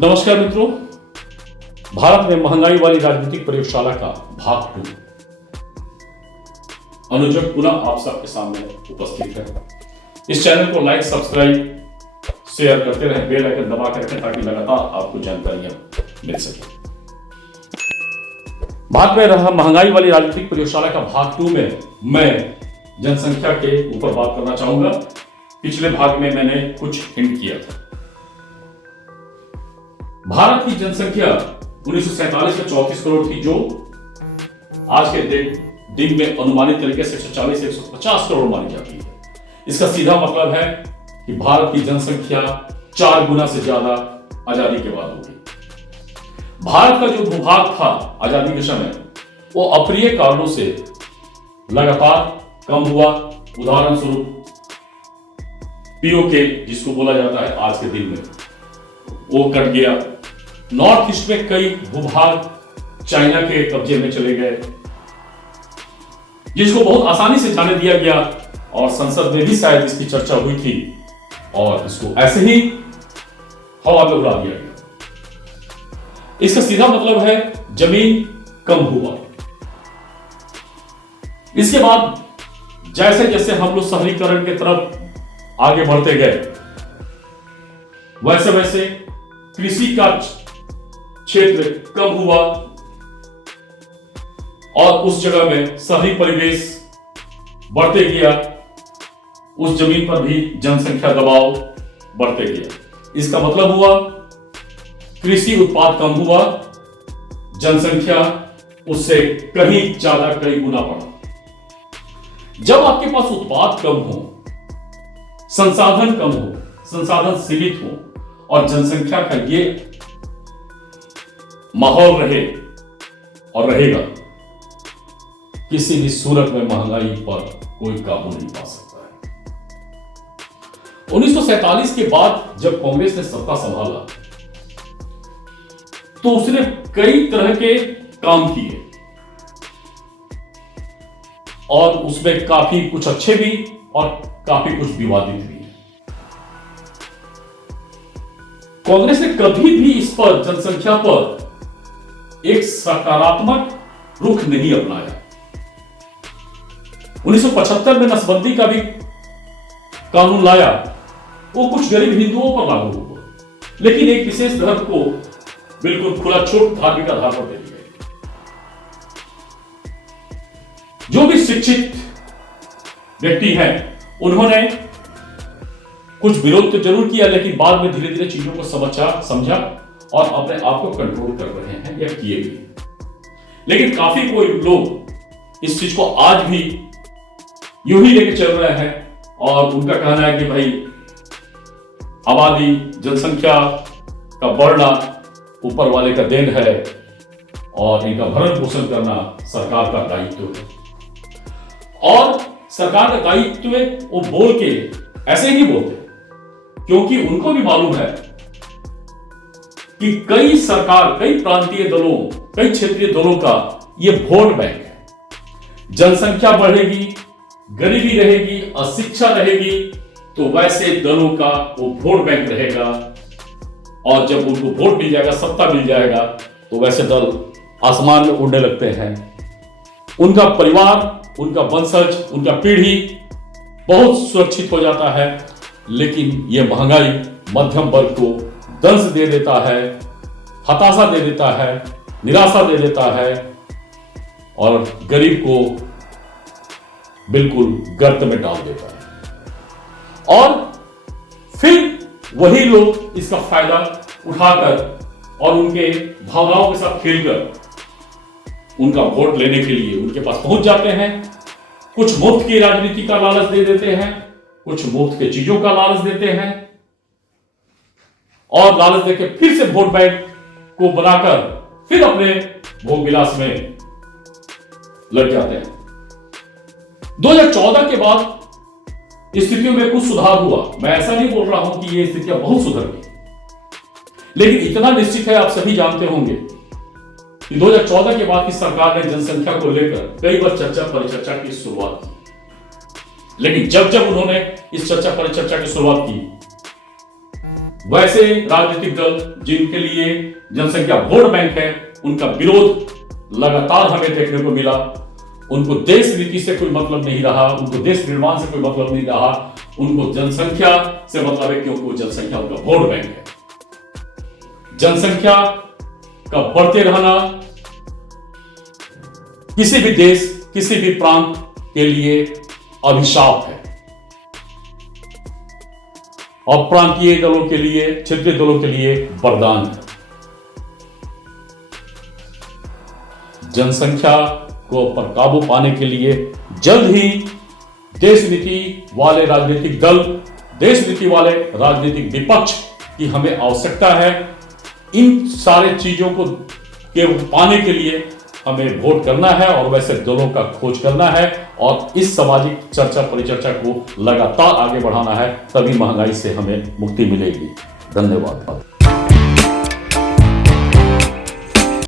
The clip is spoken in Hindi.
नमस्कार मित्रों, भारत में महंगाई वाली राजनीतिक प्रयोगशाला का भाग 2 अनुजग पुनः आप सबके सामने उपस्थित है। इस चैनल को लाइक, सब्सक्राइब, शेयर करते रहें, बेल आइकन दबा कर रखें ताकि लगातार आपको जानकारियां मिल सके। भारत में रहा महंगाई वाली राजनीतिक प्रयोगशाला का भाग 2 में मैं जनसंख्या के ऊपर बात करना चाहूंगा। पिछले भाग में मैंने कुछ हिंट किया था। भारत की जनसंख्या 1947 में 34 करोड़ थी, जो आज के दिन में अनुमानित तरीके से 140 से 150 करोड़ मानी जाती है। इसका सीधा मतलब है कि भारत की जनसंख्या 4 गुना से ज्यादा आजादी के बाद होगी। भारत का जो भूभाग था आजादी के समय, वो अप्रिय कारणों से लगातार कम हुआ। उदाहरण स्वरूप पीओके, जिसको बोला जाता है आज के दिन में, वो कट गया। नॉर्थ ईस्ट में कई भूभाग चाइना के कब्जे में चले गए, जिसको बहुत आसानी से जाने दिया गया और संसद में भी शायद इसकी चर्चा हुई थी और इसको ऐसे ही हवा में उड़ा दिया गया। इसका सीधा मतलब है जमीन कम हुआ। इसके बाद जैसे जैसे हम लोग शहरीकरण की तरफ आगे बढ़ते गए, वैसे वैसे कृषि का क्षेत्र कम हुआ और उस जगह में शहरी परिवेश बढ़ते गया। उस जमीन पर भी जनसंख्या दबाव बढ़ते गया। इसका मतलब हुआ कृषि उत्पाद कम हुआ, जनसंख्या उससे कहीं ज्यादा, कई गुना बढ़ा। जब आपके पास उत्पाद कम हो, संसाधन कम हो, संसाधन सीमित हो और जनसंख्या का ये माहौल रहे और रहेगा, किसी भी सूरत में महंगाई पर कोई काबू नहीं पा सकता है। 1947 के बाद जब कांग्रेस ने सत्ता संभाला तो उसने कई तरह के काम किए और उसमें काफी कुछ अच्छे भी और काफी कुछ विवादित भी। कांग्रेस ने कभी भी इस पर, जनसंख्या पर एक सकारात्मक रुख नहीं अपनाया। 1975 में नसबंदी का भी कानून लाया, वो कुछ गरीब हिंदुओं पर लागू हुआ, लेकिन एक विशेष धर्म को बिल्कुल खुला छूट धार्मिक आधार पर दे दी गई। जो भी शिक्षित व्यक्ति हैं, उन्होंने कुछ विरोध तो जरूर किया, लेकिन बाद में धीरे धीरे चीजों को समझा और अपने आप को कंट्रोल कर रहे हैं या किए भी। लेकिन काफी कोई लोग इस चीज को आज भी यूं ही लेके चल रहे हैं और उनका कहना है कि भाई आबादी, जनसंख्या का बढ़ना ऊपर वाले का देन है और इनका भरण पोषण करना सरकार का दायित्व है। और सरकार का दायित्व वो बोल के ऐसे ही बोलते, क्योंकि उनको भी मालूम है कि कई सरकार, कई प्रांतीय दलों, कई क्षेत्रीय दलों का ये वोट बैंक है। जनसंख्या बढ़ेगी, गरीबी रहेगी, अशिक्षा रहेगी, तो वैसे दलों का वो वोट बैंक रहेगा और जब उनको वोट मिल जाएगा, सत्ता मिल जाएगा, तो वैसे दल आसमान में उड़ने लगते हैं। उनका परिवार, उनका वंशज, उनका पीढ़ी बहुत सुरक्षित हो जाता है। लेकिन यह महंगाई मध्यम वर्ग को दंश दे देता है, हताशा दे देता है, निराशा दे देता है और गरीब को बिल्कुल गर्त में डाल देता है। और फिर वही लोग इसका फायदा उठाकर और उनके भावनाओं के साथ खेलकर उनका वोट लेने के लिए उनके पास पहुंच जाते हैं। कुछ मुफ्त की राजनीति का लालच दे देते हैं, कुछ मुफ्त के चीजों का लालच देते हैं और लालच देके फिर से वोट बैंक को बनाकर फिर अपने भोग विलास में लग जाते हैं। 2014 के बाद स्थितियों में कुछ सुधार हुआ। मैं ऐसा नहीं बोल रहा हूं कि ये स्थितियां बहुत सुधर गई, लेकिन इतना निश्चित है, आप सभी जानते होंगे कि 2014 के बाद की सरकार ने जनसंख्या को लेकर कई बार चर्चा परिचर्चा की शुरुआत की, लेकिन जब जब उन्होंने इस चर्चा परिचर्चा की शुरुआत की। वैसे राजनीतिक दल जिनके लिए जनसंख्या वोट बैंक है, उनका विरोध लगातार हमें देखने को मिला। उनको देश नीति से कोई मतलब नहीं रहा, उनको देश निर्माण से कोई मतलब नहीं रहा, उनको जनसंख्या से मतलब है क्योंकि वो जनसंख्या उनका वोट बैंक है। जनसंख्या का बढ़ते रहना किसी भी देश, किसी भी प्रांत के लिए अभिशाप है, और प्रांतीय दलों के लिए, क्षेत्रीय दलों के लिए वरदान है। जनसंख्या को पर काबू पाने के लिए जल्द ही देश नीति वाले राजनीतिक दल, देश नीति वाले राजनीतिक विपक्ष की हमें आवश्यकता है। इन सारे चीजों को पाने के लिए हमें वोट करना है और वैसे दलों का खोज करना है और इस सामाजिक चर्चा परिचर्चा को लगातार आगे बढ़ाना है, तभी महंगाई से हमें मुक्ति मिलेगी। धन्यवाद।